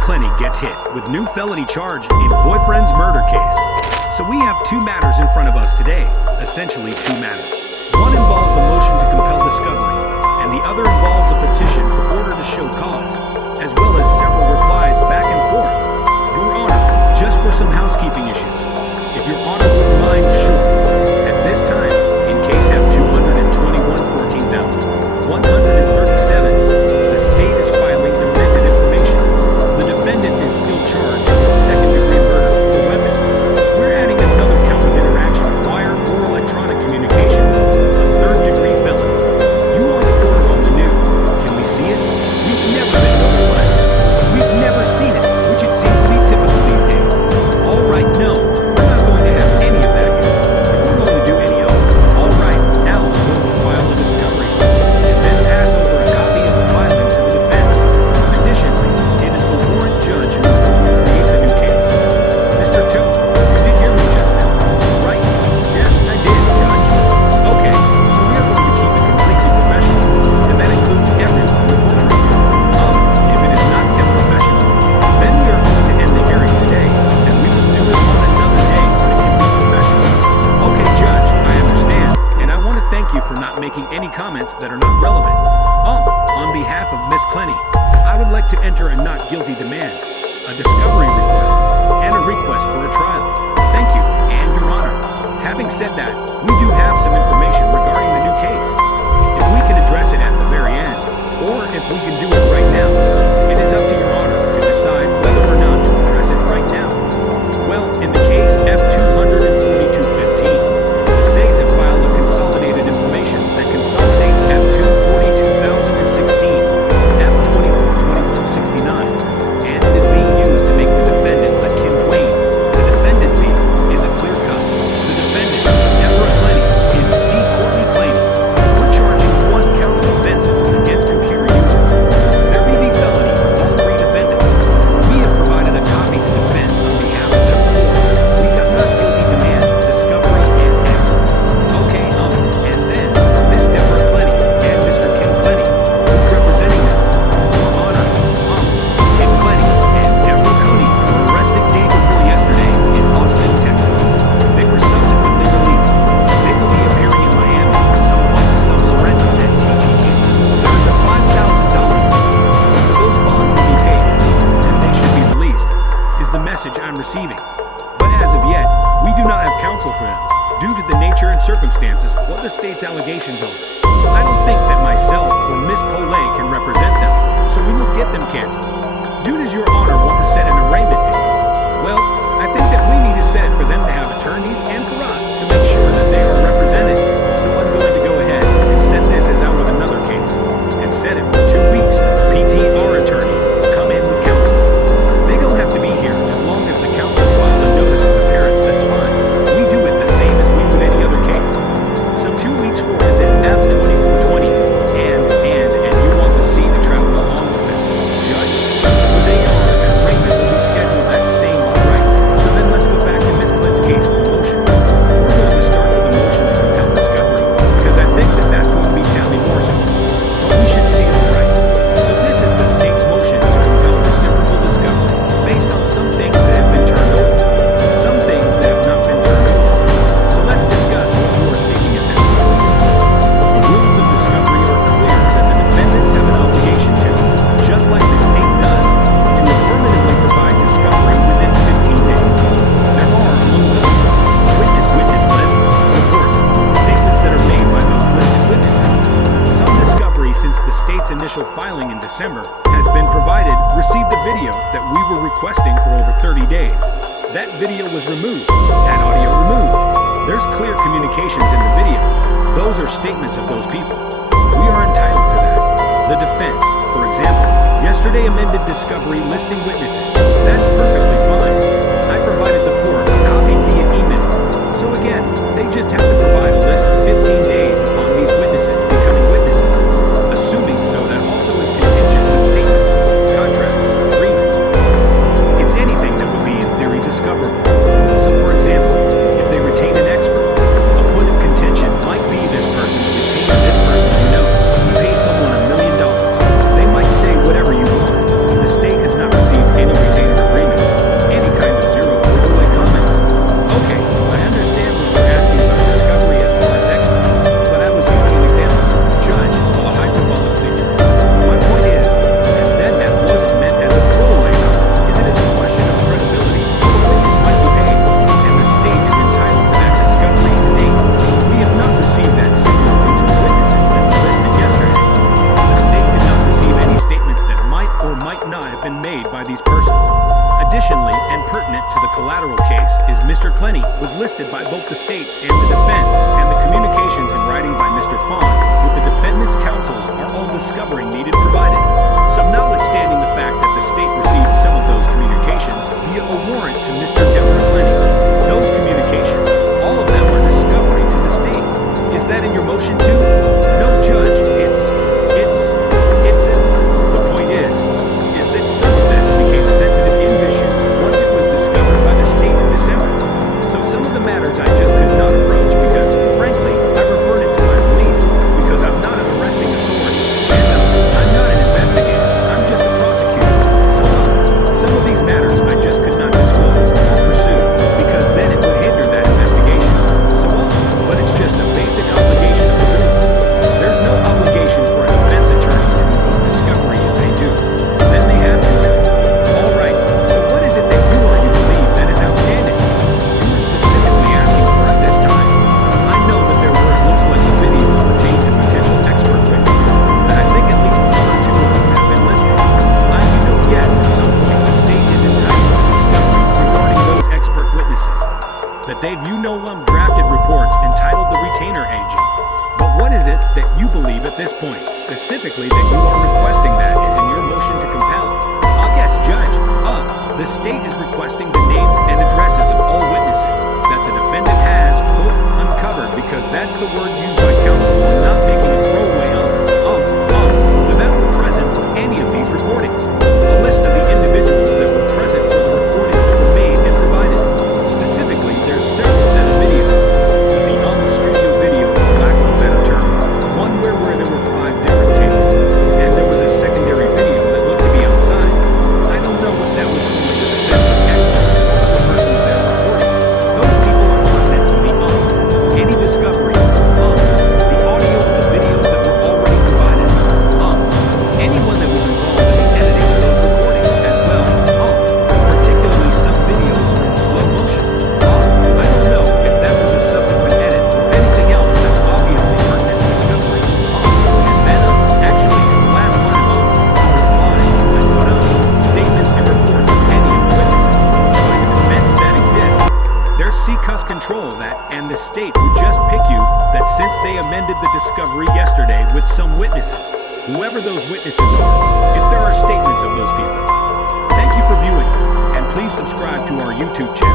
Courtney Clenney gets hit with new felony charge in boyfriend's murder case. So we have two matters in front of us today, essentially two matters. One involves a motion to compel discovery, and the other involves a petition for order to show cause, as well as several replies back and forth. Your Honor, just for some housekeeping issues, if Your Honor wouldn't mind, sure. At this time, in case F-221-14,137, the state is filing amended information. The defendant is still charged with second-degree murder with a weapon. We're adding another count of interaction of wire or electronic communications, a third-degree felony. You want to order on the new. Can we see it? We've never been notified. We've never seen it, which it seems to be typical these days. All right, no, we're not going to have any of that here. If we're going to do any of it, all right, now is when we file the discovery, and then pass over a copy of the filing to the defense. Additionally, it is the warrant judge who is going to create the new case. Mr. Tailor, you did hear me just now, right? Yes, I did, Judge. Okay, so we are going to keep it completely professional, and that includes everyone we want to review. If it is not kept professional, then we are going to end the hearing today, and we will do it on another day when it can be professional. Okay, Judge, I understand, and I want to thank you for not making any comments that are not relevant. On behalf of Miss Clenney, I would like to enter a not guilty demand, a discovery request, and a request for a trial. Thank you, and Your Honor. Having said that, we do have some information regarding the new case. If we can address it at the very end, or if we can do it right now, it is up to Your Honor to decide whether or not to address it right now. Well, in the case F-242-15, the SAGs have filed a consolidated information that consolidates F-242,016, F-242169, and it is being used to make the defendant a Kim Dwayne. The defendant B is a clear cut. The defendant, Deborah Clenney, is C. Courtney Clenney. We're charging one count of offenses against computer users. There may be felony for all three defendants. We have provided a copy to defense on behalf of them four. We have not guilty demand, discovery, and after. Okay, and then Miss Deborah Clenney and Mr. Kim Clenney, who's representing them. Your Honor, Kim Clenney and Deborah Clenney were arrested day before yesterday in Austin, Texas. They were subsequently released. They will be appearing in Miami with some point to self-surrender at TGK. There is a $5,000 bond, so those bonds will be paid, and they should be released, is the message I'm receiving. But as of yet, we do not have counsel for them, due to the nature and circumstances what the state's allegations are. I don't think that myself or Miss Polay can represent them, so we will get them canceled. Does Your Honor want to set an arraignment date? Well, I think that we need to set it for them to have attorneys and for us to make sure that they are represented. So I'm going to go ahead and set this as out with another case, and set it for 2 weeks. PTR attorney, come in with counsel. They don't have to be here as long as the counsel's filed a notice of appearance, that's fine. We do it the same as we would any other case. So 2 weeks for is in F-2420, and you want to see the travel along with them. Judge, with AR, an arraignment will be scheduled that same right. So then let's go back to Miss Clenney's case for a motion. We're going to start with a motion to compel discovery, because I think that that's going to be Tally Morrison. But we should see it right. So this is the state's motion to compel reciprocal discovery based on some things that have been turned over, some things that have not been turned over. So let's discuss what you are seeking at this point. The rules of discovery are clear that the defendants have an obligation to, just like the state does, to affirmatively provide discovery within 15 days. There are, among them, witness lists, reports, statements that are made by those listed witnesses. Some discovery since the state's initial filing in December has been provided, received a video that we were requesting for over 30 days. That video was removed, had audio removed. There's clear communications in the video. Those are statements of those people. We are entitled to that. The defense, for example, yesterday amended discovery listing witnesses. That's perfectly fine. I provided the court a copy via email. So again, they just have to provide a list for 15 days upon these witnesses becoming witnesses. Assuming so, that also is contingent with statements, contracts, agreements. It's anything that would be in theory discoverable. So for example, if they retain an expert, a point of contention might be this person retains this person. You pay someone $1 million. They might say whatever you want. The state has not received any been made by these persons. Additionally, and pertinent to the collateral case, is Mr. Clenney was listed by both the state and the defense, and the communications in writing by Mr. Fawn with the defendant's counsels are all discovering needed provided. So notwithstanding the fact that the state received some of those communications via a warrant to Mr. Clenney, those communications, all of them are discovery to the state. Is that in your motion too? No, Judge, the point is that some of this became sensitive issues once it was discovered by the state in December. So some of the matters I just could not approach because, frankly, I referred it to my police because I'm not an arresting authority. And I'm not an investigator. I'm just a prosecutor. So some of these matters I just could not disclose or pursue because then it would hinder that investigation. So but it's just a basic obligation of the group. There's no obligation for a defense attorney to invoke discovery if they do. Then they have to. All right, so what is it that you believe that is outstanding? You were specifically asking for at this time. I know that there were, it looks like the videos pertain to potential expert witnesses, and I think at least one or two of them have been listed. Yes, at some point the state is entitled to discovery regarding those expert witnesses. That they've drafted reports entitled the retainer AG. But what is it that you believe at this point, specifically that you are requesting that is in your motion to compel? Yes, Judge. The state is requesting the names and addresses of all witnesses that the defendant has, quote, uncovered, because that's the word used by counsel when not making a throwaway that were present for any of these recordings. A list of the individuals that were present for the recordings that were made and provided. Specifically, there's several set of videos. The studio video, for lack of a better term, one where there were 5 different takes, and there was a secondary video that looked to be outside. I don't know if that was only the defense expert or other persons that are recording. Those people are pertinent to any discovery, the audio of the videos that were already provided, anyone that was involved in the editing of those recordings as well, particularly some videos were in slow motion. I don't know if that was a subsequent edit or anything else that's obviously pertinent to discovery. And then, actually, the last one I put statements and reports of any of the witnesses by the defense that exist. There's CCUS control that, and the state would just pick you that since they amended the discovery yesterday with some witnesses, whoever those witnesses are, if there are statements of those people. Thank you for viewing, and please subscribe to our YouTube channel.